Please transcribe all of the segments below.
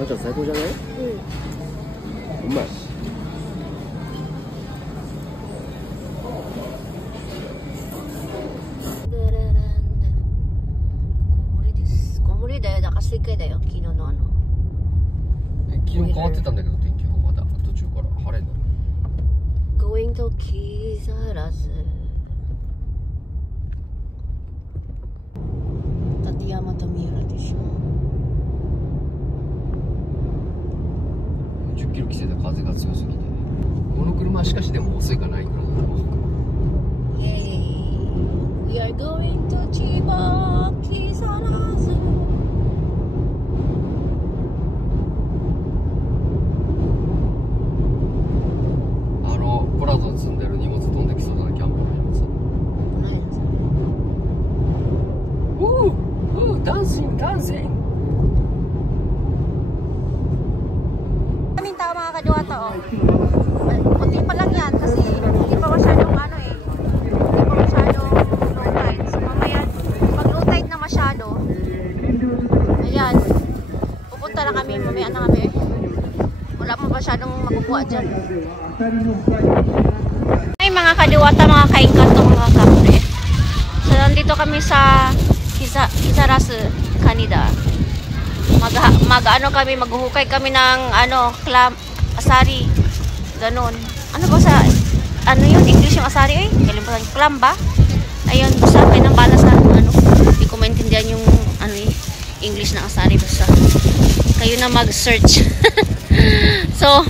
あちゃん最高じゃない？うん。うまい。昨日の昨日変わってたんだけど天気がまだ途中から晴れだ。Going to 木更津。立山と三浦でしょ。10キロ規制で風が強すぎて、この車しかしでも遅いかないくらいだろう。We are going to 千葉木更津。プラザに積んでる荷物飛んできそうだな、キャンプの荷物。ダンシングダンシング。Kaming tao mga kadiwata, oh. Kunti pa lang yan kasi hindi pa masyadong ano eh. Hindi pa masyadong low tide. So mamaya pag low tide na masyado, ayan, pupunta na kami, mamaya na kami. Wala pa masyadong makukuha dyan. Ay mga kadiwata, mga kaingkato, mga kapre. So nandito kami sa Kisarasu, Canada. Mag-ano kami, maghuhukay kami ng ano, asari. Ganon. Ano ba sa ano yun? English yung asari eh? Kalimutan, clam ba? Ayun, basta may nang bala sa ano. Hindi ko maintindihan yung ano eh, English na asari, basta kayo na mag-search. So,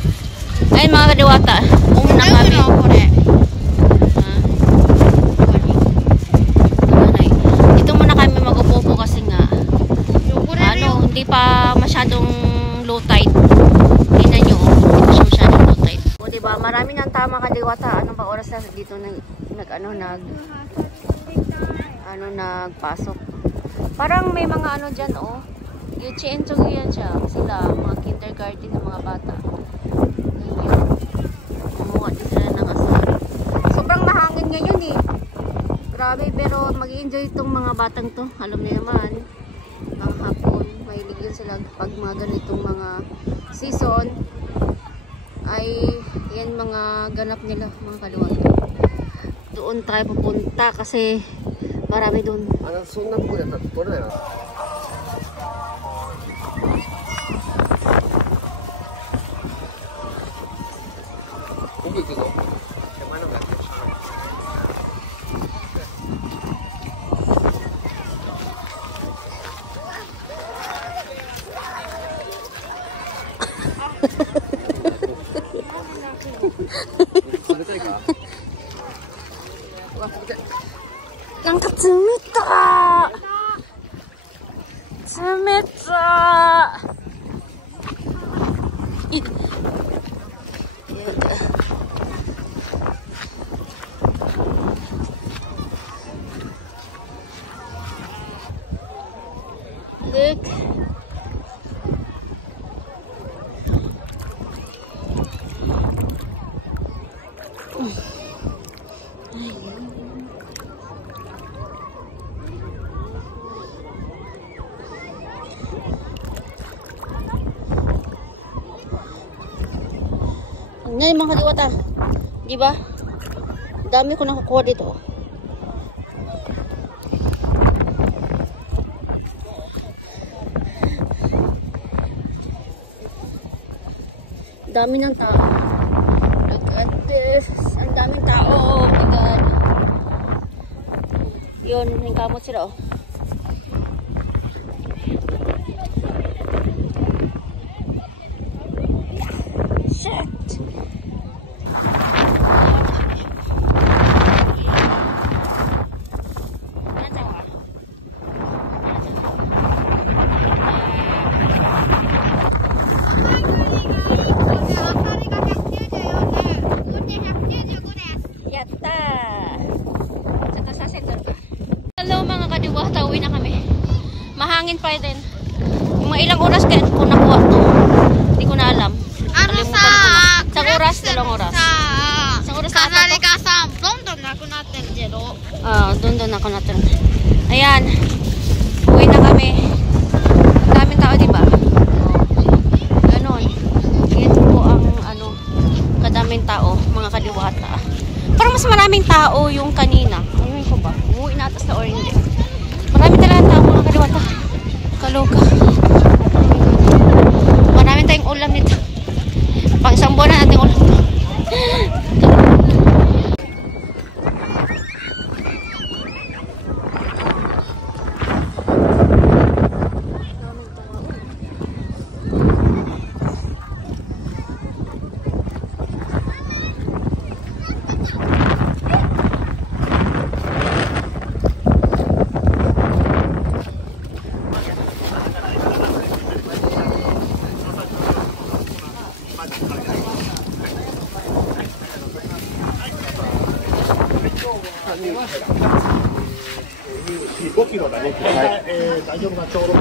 ayun mga kadiwata, umuna kami. Dito muna kami mag-upo kasi nga ano, hindi pa masyadong low tide. Tingnan nyo, hindi pa siya masyadong low tide. O diba, marami ng tama kadiwata. Anong ba oras na dito nagpasok. Parang may mga ano dyan, oh. Yuchi-enchog yan siya. Sila, mga kindergarten ng mga bata. Kumuha din sila ng asari. Sobrang mahangin ngayon eh. Grabe, pero mag-i-enjoy itong mga batang to. Alam niyo naman, mga hapon, mahilig yun sila pag mga ganitong mga season ay yan mga ganap nila, mga kaliwat. Doon tayo pupunta kasi marami doon. Ano, sunod ko yan, totoo na yan. Huwag ito to. Kaya naman natin.なんか冷たい。Look. Ngayon mga kaliwata, di ba? Dami ko nakukuha dito. Dami ng tao. Look at this. Ang daming tao. Oh my God. Yun, yung kamot sila, oh. Shit. Yatta. Tsaka sa center mahangin pa din. Yung mga ilang oras kaya ko nakuha to. Hindi ko na alam. Kalimutan ko na. Sa oras, 2 oras. Sa oras na ata to. Doon na ako natin, Jero. Doon ako natin. Ayan. Uwi na kami. Ang daming tao, diba? Ganon. Yan po ang kadaming tao, mga kaliwata. Parang mas maraming tao yung kanina. Ayun ko ba? Umuwi na atas na or hindi. Marami talaga tao, mga kaliwata. Kaloka. Marami tayong ulam nito. Pang isang buwan na natin ulam.5キロだね。はい、大丈夫なちょうど。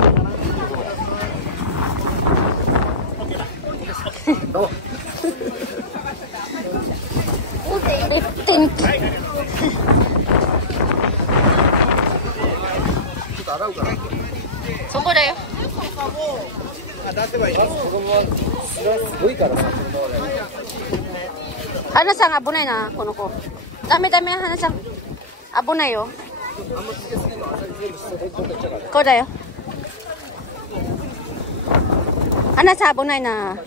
そこだよ。出せばいい。子供はすごいからさ。花さん危ないな、この子。ダメダメ、花さん。危ないよ。こうだよ。花さん危ないな。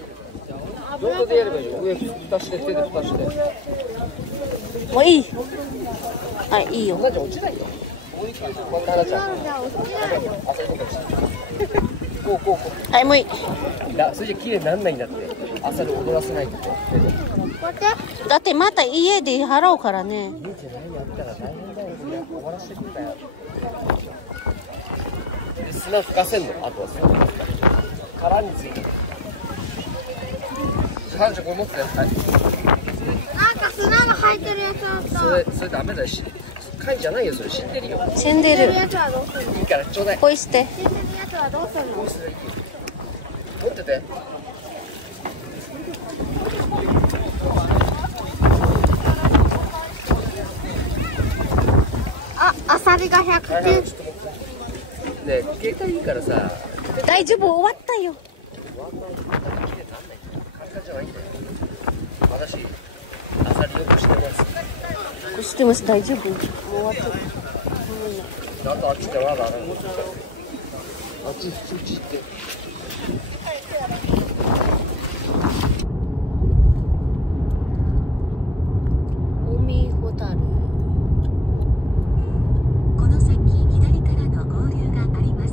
どこでやればいいよ。上蓋して、手で蓋して。もういい。はい、いいよ。花ちゃん落ちないよ。こんな花ちゃん。こう。はい、もういい。それじゃ綺麗になんないんだって。朝で踊らせないと。だってまた家で払うからね。家じゃないやったら大変だよ。終わらせてくんだよ。で砂吹かせんの。あとはさ、殻についてる。花ちゃんこれ持ってたよ。はい。なんか砂が入ってるやつあった。それダメだし。貝じゃないよ、それ死んでるよ。死んでる。やつはどうするの？いいからちょうだい。ポイ捨て。死んでるやつはどうするの？持ってて。あ、アサリが110。ねえ、携帯いいからさ。大丈夫、終わったよ。簡単じゃないんだよ。私、アサリよくしてます。してます、大丈夫。もう終わった。あとあっちでまだある。あっち行って。海ホタル。この先左からの合流があります。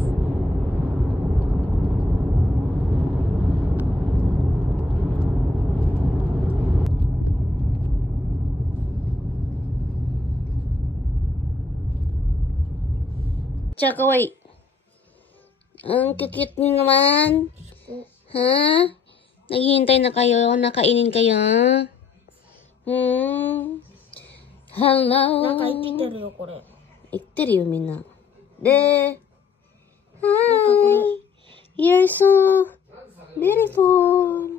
Tsaka kaway. Ang cute niyo naman. Ha? Naghihintay na kayo? Nakainin kayo? Hello? なんか言ってるよ、これ。言ってるよ、みんな。で、Hi! You're so beautiful!